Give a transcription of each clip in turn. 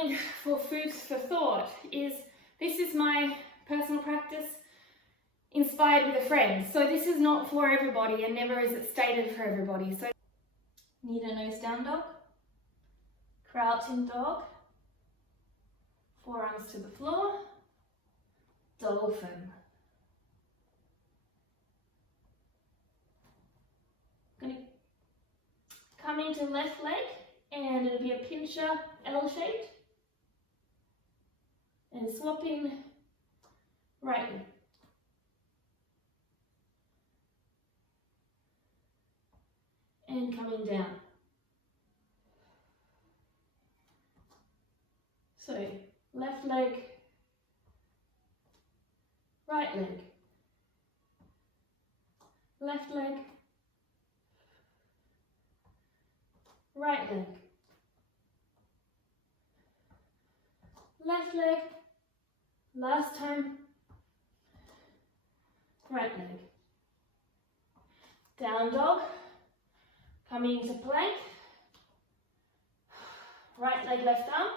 something for food for thought is, this is my personal practice inspired with a friend. So this is not for everybody, and never is it stated for everybody. So need a nose down dog, crouching dog, forearms to the floor, dolphin. Going to come into left leg, and it'll be a pincher L shaped, and swapping right leg. And coming down. So left leg, right leg, left leg, right leg, left leg, last time, right leg, down dog, coming into plank, right leg, left arm,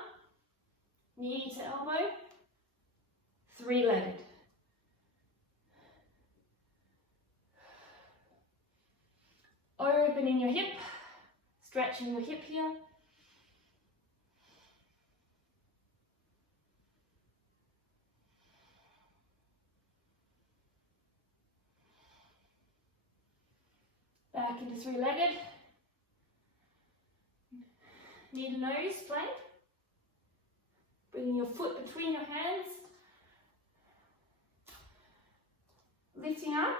knee to elbow, three-legged. Opening your hip, stretching your hip here. Back into three-legged. Need a nose plank. Bringing your foot between your hands. Lifting up.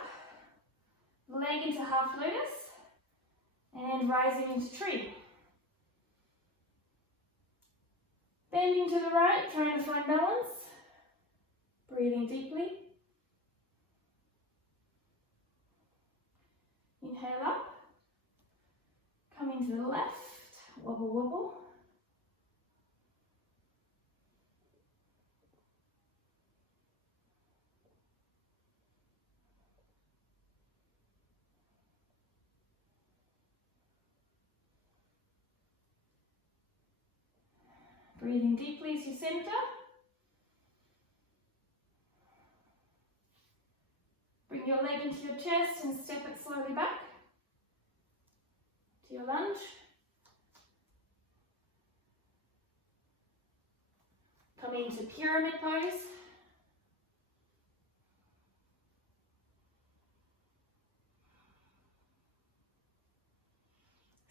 Leg into half lotus. And rising into tree. Bending to the right, trying to find balance. Breathing deeply. Inhale up. Coming to the left. Wobble, wobble. Breathing deeply as you center. Bring your leg into your chest and step it slowly back to your lunge. Come into pyramid pose.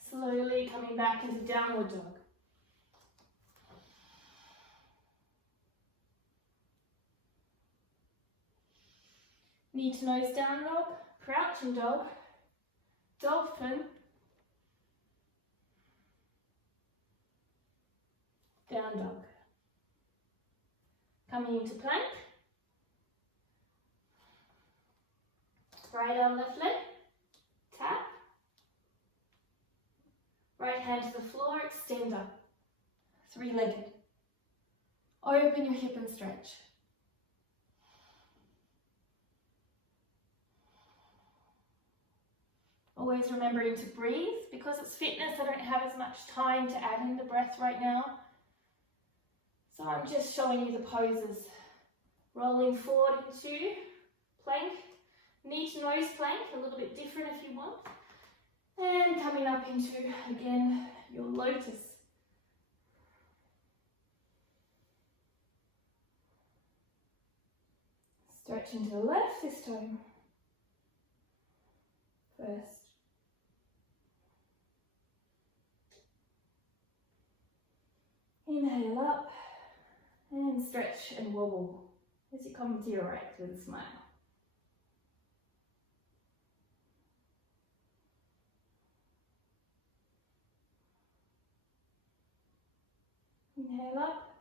Slowly coming back into downward dog. Knee to nose down dog, crouching dog, dolphin, down dog. Coming into plank. Right arm, left leg, tap. Right hand to the floor, extend up. Three-legged. Open your hip and stretch. Always remembering to breathe. Because it's fitness, I don't have as much time to add in the breath right now. So I'm just showing you the poses. Rolling forward into plank, knee to nose plank, a little bit different if you want. And coming up into, again, your lotus. Stretching to the left this time. First. Inhale up and stretch and wobble as you come to your right with a smile. Inhale up,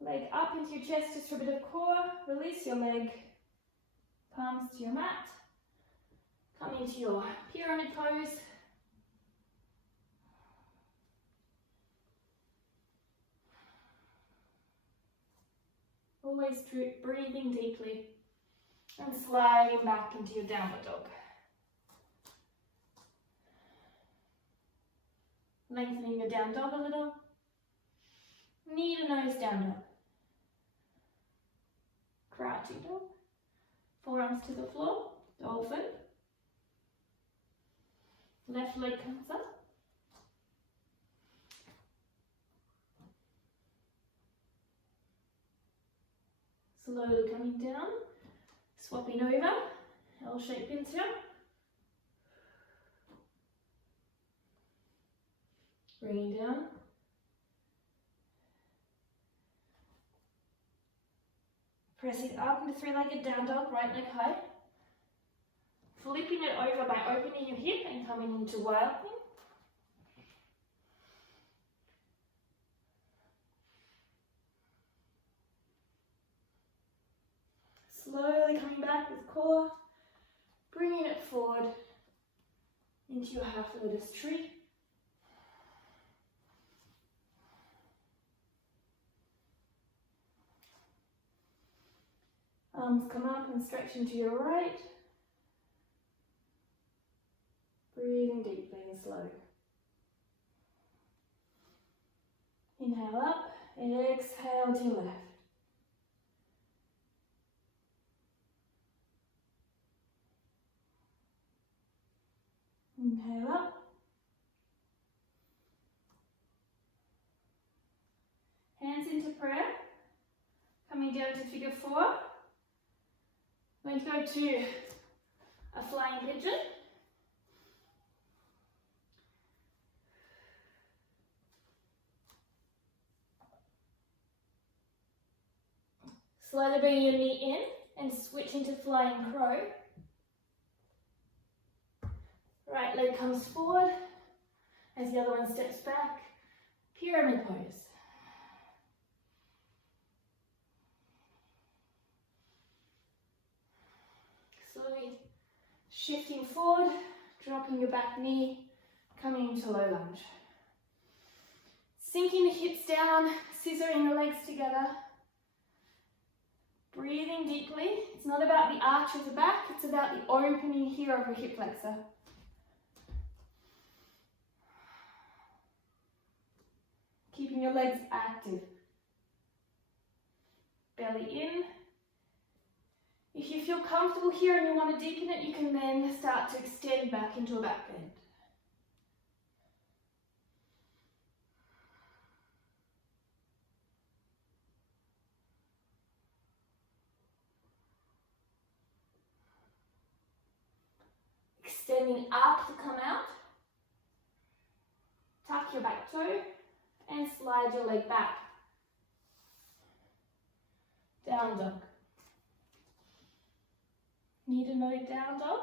leg up into your chest just for a bit of core. Release your leg, palms to your mat. Come into your pyramid pose. Always breathing deeply and sliding back into your downward dog. Lengthening your down dog a little. Knee to nose down dog. Crouching dog. Forearms to the floor. Dolphin. Left leg comes up. Slowly coming down. Swapping over. L-shaped pincer. Bringing down. Pressing up into three-legged down dog, right leg high. Flipping it over by opening your hip and coming into wild thing. Slowly coming back with core, bringing it forward into your half lotus tree. Arms come up and stretch into your right. Breathing deeply and slow. Inhale up, exhale to your left. Inhale up. Hands into prayer. Coming down to figure four. We're going to go to a flying pigeon. Slowly bring your knee in and switch into flying crow. Right leg comes forward as the other one steps back. Pyramid pose. Slowly shifting forward, dropping your back knee, coming into low lunge. Sinking the hips down, scissoring the legs together. Breathing deeply. It's not about the arch of the back, it's about the opening here of your hip flexor. Keeping your legs active. Belly in. If you feel comfortable here and you want to deepen it, you can then start to extend back into a back bend. Extending up to come out. Tuck your back toe and slide your leg back. Down dog. Knee to nose down dog.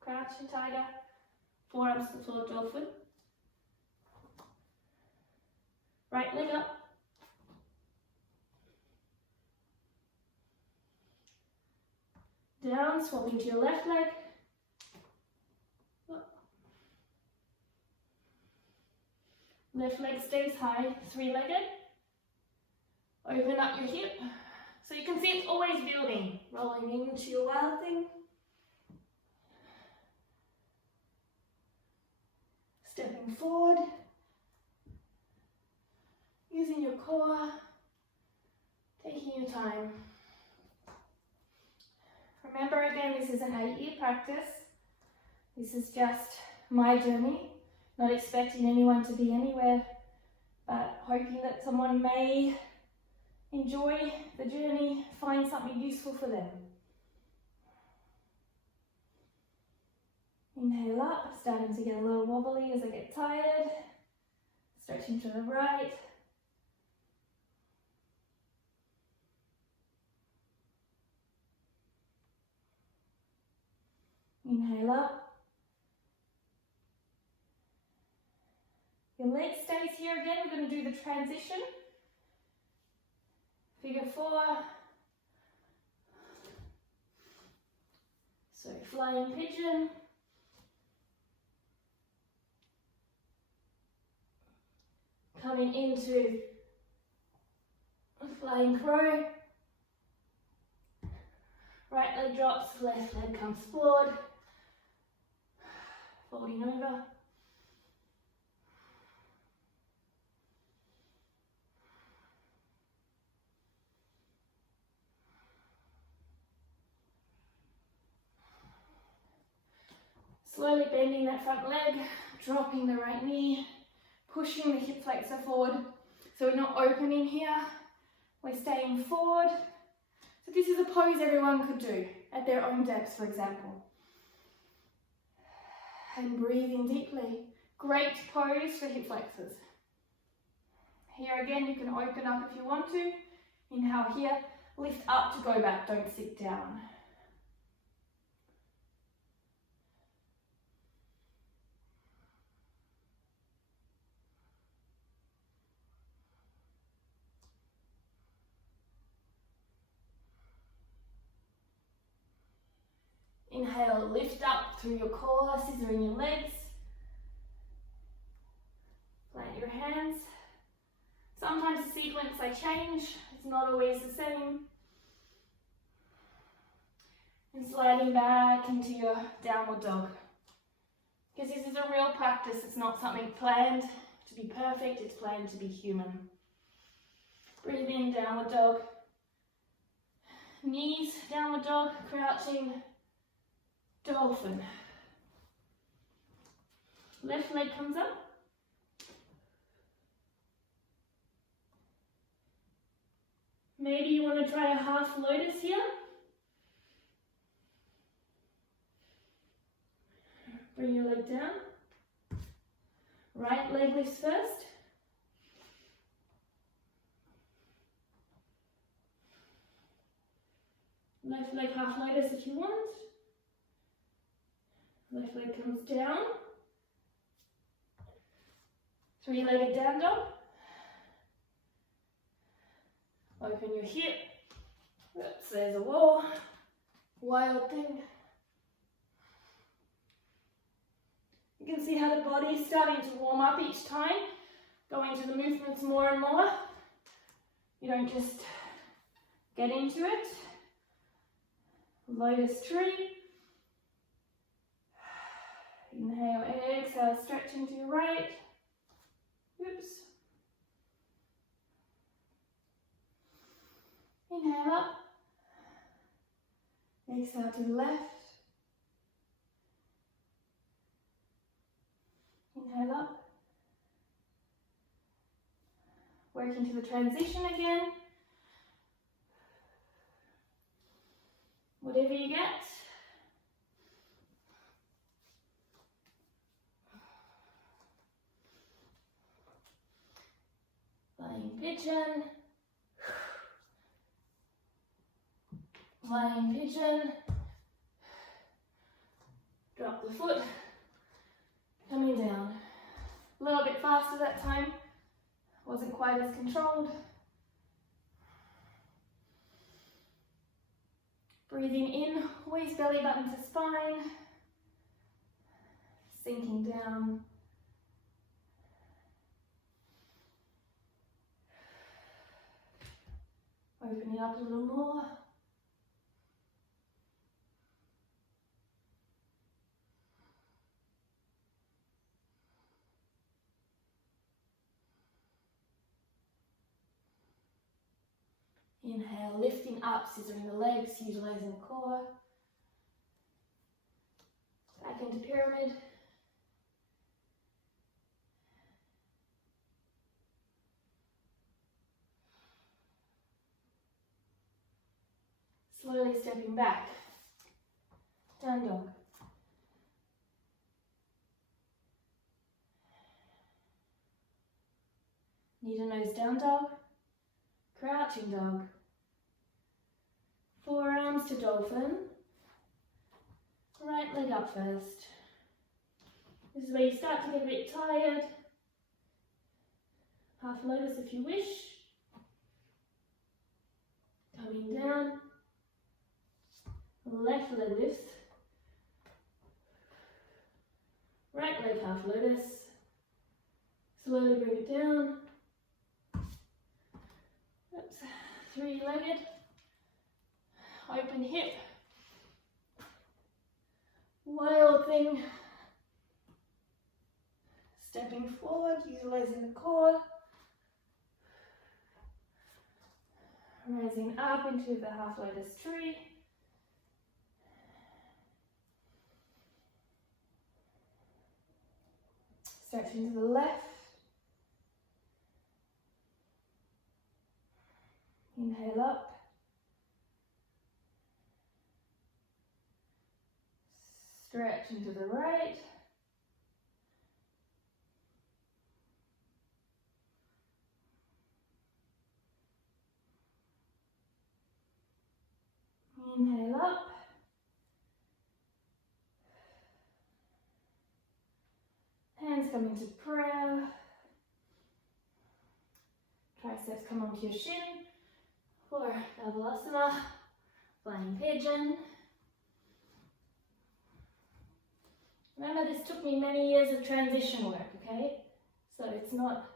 Crouching tiger. Forearms to the floor, dolphin. Right leg up. Down, swapping to your left leg. Left leg stays high, three-legged. Open up your hip. So you can see it's always building. Rolling into your wild thing. Stepping forward. Using your core. Taking your time. Remember again, this is an 8-year practice. This is just my journey. Not expecting anyone to be anywhere, but hoping that someone may enjoy the journey, find something useful for them. Inhale up, starting to get a little wobbly as I get tired. Stretching to the right. Inhale up. Your leg stays here again. We're going to do the transition. Figure four. So flying pigeon. Coming into flying crow. Right leg drops, left leg comes forward. Folding over. Slowly bending that front leg, dropping the right knee, pushing the hip flexor forward. So we're not opening here, we're staying forward. So this is a pose everyone could do at their own depth, for example. And breathing deeply. Great pose for hip flexors. Here again, you can open up if you want to. Inhale here, lift up to go back, don't sit down. Inhale, lift up through your core, scissoring your legs. Plant your hands. Sometimes the sequence I change, it's not always the same. And sliding back into your downward dog. Because this is a real practice, it's not something planned to be perfect, it's planned to be human. Breathe in, downward dog. Knees, downward dog, crouching, dolphin. Left leg comes up. Maybe you want to try a half lotus here. Bring your leg down. Right leg lifts first. Left leg half lotus if you want. Left leg comes down. Three-legged down dog. Open your hip. Oops, there's a wall. Wild thing. You can see how the body's starting to warm up each time. Go into the movements more and more. You don't just get into it. Lotus tree. Inhale, exhale, stretching to your right. Oops. Inhale up. Exhale to the left. Inhale up. Work into the transition again. Whatever you get. Lying pigeon. Lying pigeon. Drop the foot. Coming down. A little bit faster that time. Wasn't quite as controlled. Breathing in, always belly button to spine. Sinking down. Opening up a little more. Inhale, lifting up, scissoring the legs, utilizing the core. Back into pyramid. Slowly stepping back. Down dog. Knee to nose down dog. Crouching dog. Forearms to dolphin. Right leg up first. This is where you start to get a bit tired. Half lotus if you wish. Coming down. Left leg lifts. Right leg half lotus. Slowly bring it down. Oops. Three-legged. Open hip. Wild thing. Stepping forward, utilizing the core. Rising up into the half lotus tree. Stretching to the left. Inhale up. Stretch into the right. Inhale up. Hands come into prayer. Triceps come onto your shin. For Avalasima, flying pigeon. Remember, this took me many years of transition work, okay? So it's not...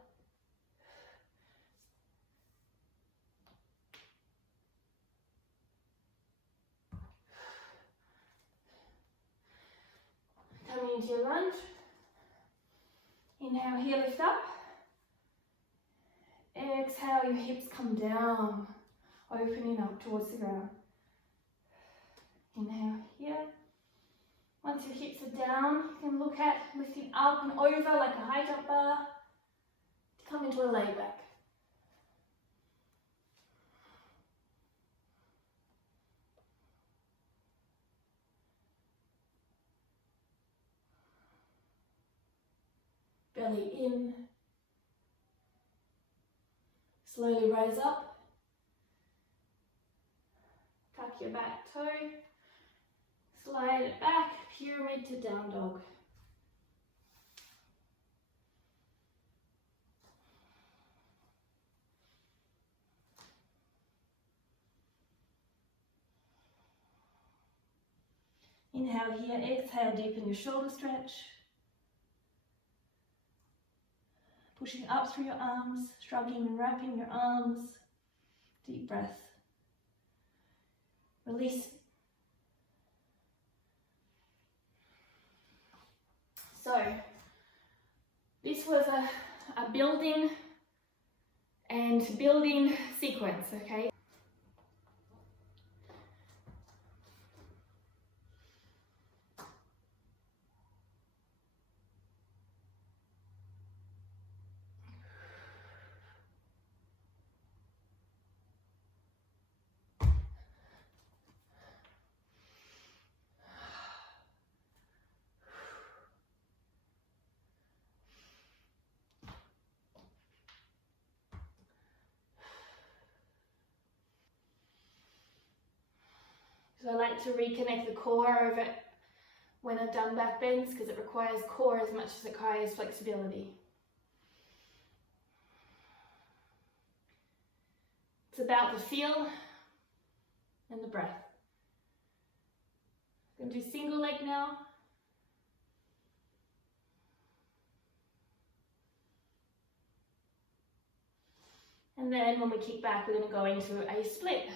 Coming into your lunge. Inhale, heel lift up. Exhale, your hips come down, opening up towards the ground. Inhale here. Once your hips are down, you can look at lifting up and over like a high jump bar to come into a lay back. Belly in. Slowly rise up. Tuck your back toe. Slide it back, pyramid to down dog. Inhale here, exhale, deepen your shoulder stretch. Pushing up through your arms, shrugging and wrapping your arms. Deep breath. Release. So, this was a building and building sequence, okay? So I like to reconnect the core of it when I've done back bends because it requires core as much as it requires flexibility. It's about the feel and the breath. I'm going to do single leg now. And then when we kick back, we're going to go into a split.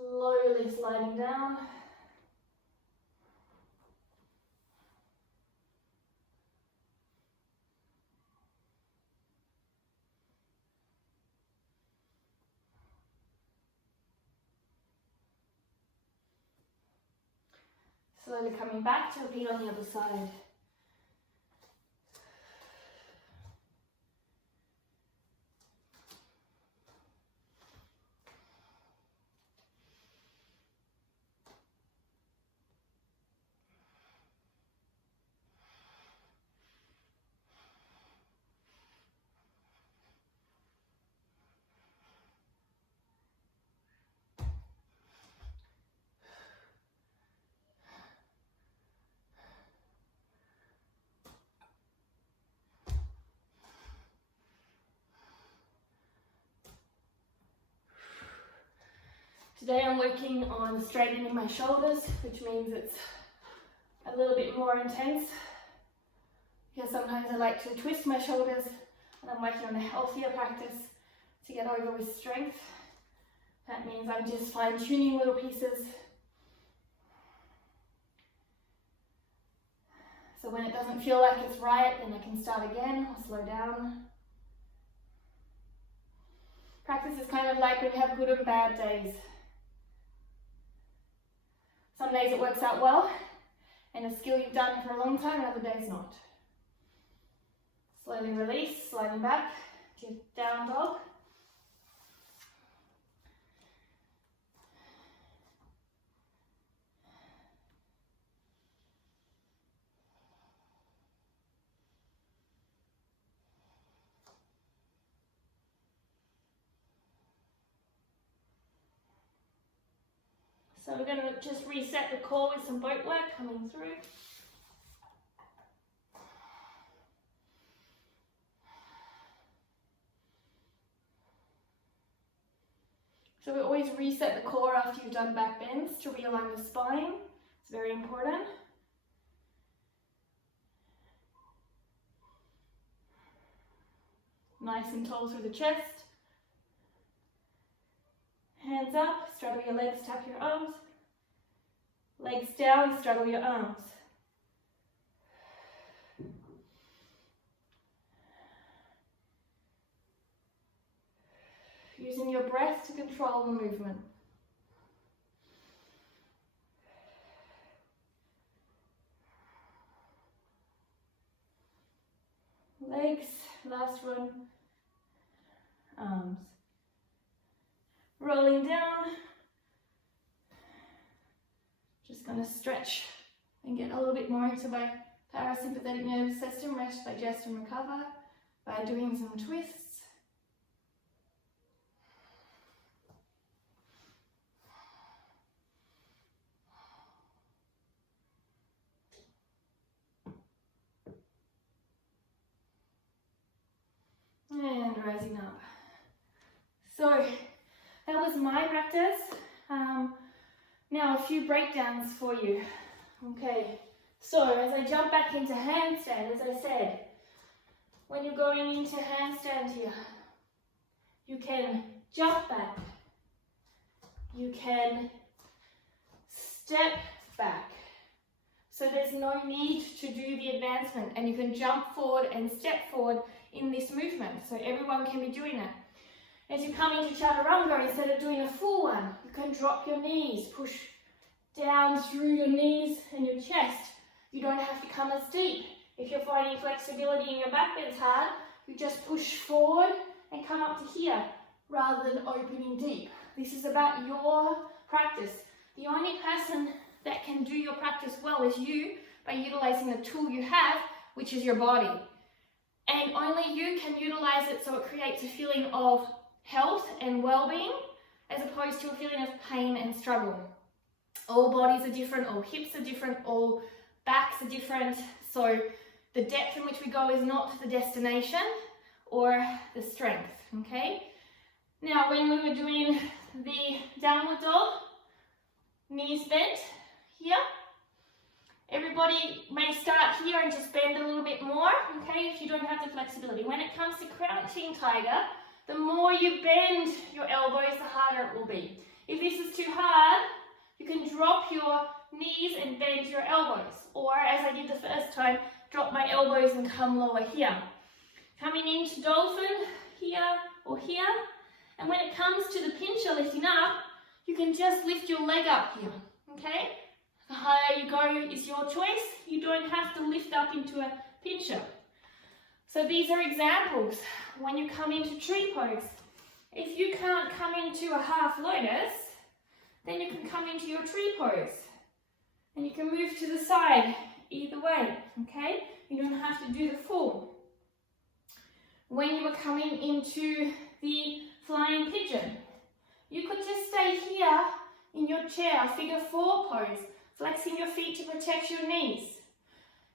Slowly sliding down. Slowly coming back to repeat on the other side. Today I'm working on straightening my shoulders, which means it's a little bit more intense because sometimes I like to twist my shoulders, and I'm working on a healthier practice to get over with strength. That means I'm just fine-tuning little pieces. So when it doesn't feel like it's right, then I can start again or slow down. Practice is kind of like when you have good and bad days. Some days it works out well, and a skill you've done for a long time, and other days not. Slowly release, sliding back to down dog. So we're going to just reset the core with some boat work coming through. So we always reset the core after you've done back bends to realign the spine. It's very important. Nice and tall through the chest. Hands up, straddle your legs, tap your arms. Legs down, straddle your arms. Using your breath to control the movement. Legs, last one. Arms. Rolling down. Just going to stretch and get a little bit more into my parasympathetic nervous system, rest, digest and recover by doing some twists. And rising up. So that was my practice. Now a few breakdowns for you. Okay, so as I jump back into handstand, as I said, when you're going into handstand here, you can jump back, you can step back. So there's no need to do the advancement, and you can jump forward and step forward in this movement. So everyone can be doing it. As you come into chaturanga, instead of doing a full one, you can drop your knees, push down through your knees and your chest. You don't have to come as deep. If you're finding flexibility in your back bends hard, you just push forward and come up to here rather than opening deep. This is about your practice. The only person that can do your practice well is you, by utilizing the tool you have, which is your body. And only you can utilize it so it creates a feeling of health and well-being, as opposed to a feeling of pain and struggle. All bodies are different, all hips are different, all backs are different. So the depth in which we go is not the destination or the strength, okay? Now, when we were doing the downward dog, knees bent here, everybody may start here and just bend a little bit more, okay, if you don't have the flexibility. When it comes to crouching tiger, the more you bend your elbows, the harder it will be. If this is too hard, you can drop your knees and bend your elbows. Or, as I did the first time, drop my elbows and come lower here. Coming into dolphin, here or here. And when it comes to the pincher lifting up, you can just lift your leg up here, okay? The higher you go is your choice. You don't have to lift up into a pincher. So these are examples. When you come into tree pose, if you can't come into a half lotus, then you can come into your tree pose. And you can move to the side either way, okay? You don't have to do the full. When you are coming into the flying pigeon, you could just stay here in your chair, figure 4 pose, flexing your feet to protect your knees.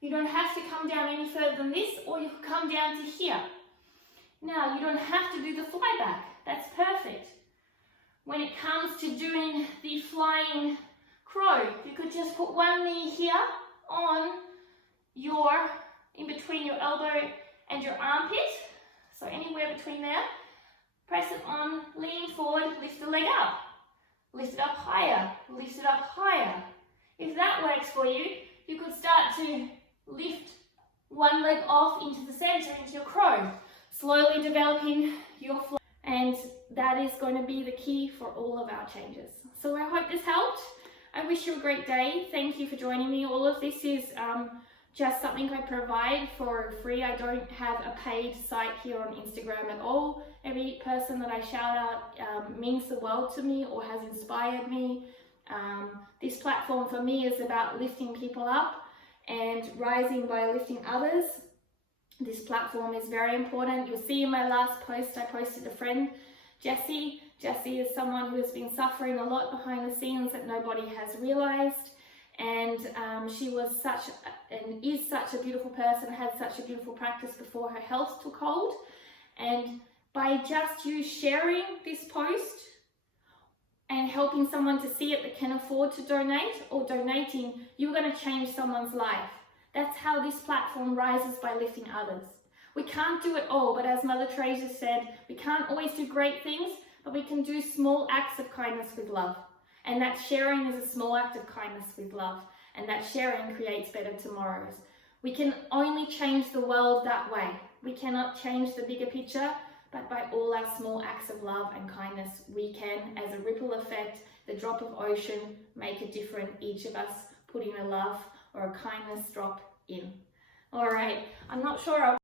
You don't have to come down any further than this, or you could come down to here. Now, you don't have to do the fly back. That's perfect. when it comes to doing the flying crow, you could just put one knee here on in between your elbow and your armpit, so anywhere between there. Press it on, lean forward, lift the leg up. Lift it up higher, lift it up higher. If that works for you, you could start to lift one leg off into the center, into your crow, slowly developing your fly. And that is going to be the key for all of our changes. So I hope this helped. I wish you a great day. Thank you for joining me. All of this is just something I provide for free. I don't have a paid site here on Instagram at all. Every person that I shout out means the world to me or has inspired me. This platform for me is about lifting people up and rising by lifting others. This platform is very important. You'll see in my last post, I posted a friend, Jessie. Jessie is someone who has been suffering a lot behind the scenes that nobody has realized. And she was is such a beautiful person, had such a beautiful practice before her health took hold. And by just you sharing this post and helping someone to see it that can afford to donate, or donating, you're going to change someone's life. That's how this platform rises, by lifting others. We can't do it all, but as Mother Teresa said, we can't always do great things, but we can do small acts of kindness with love. And that sharing is a small act of kindness with love. And that sharing creates better tomorrows. We can only change the world that way. We cannot change the bigger picture, but by all our small acts of love and kindness, we can, as a ripple effect, the drop of ocean, make a difference, each of us putting a love or a kindness drop in. All right, I'm not sure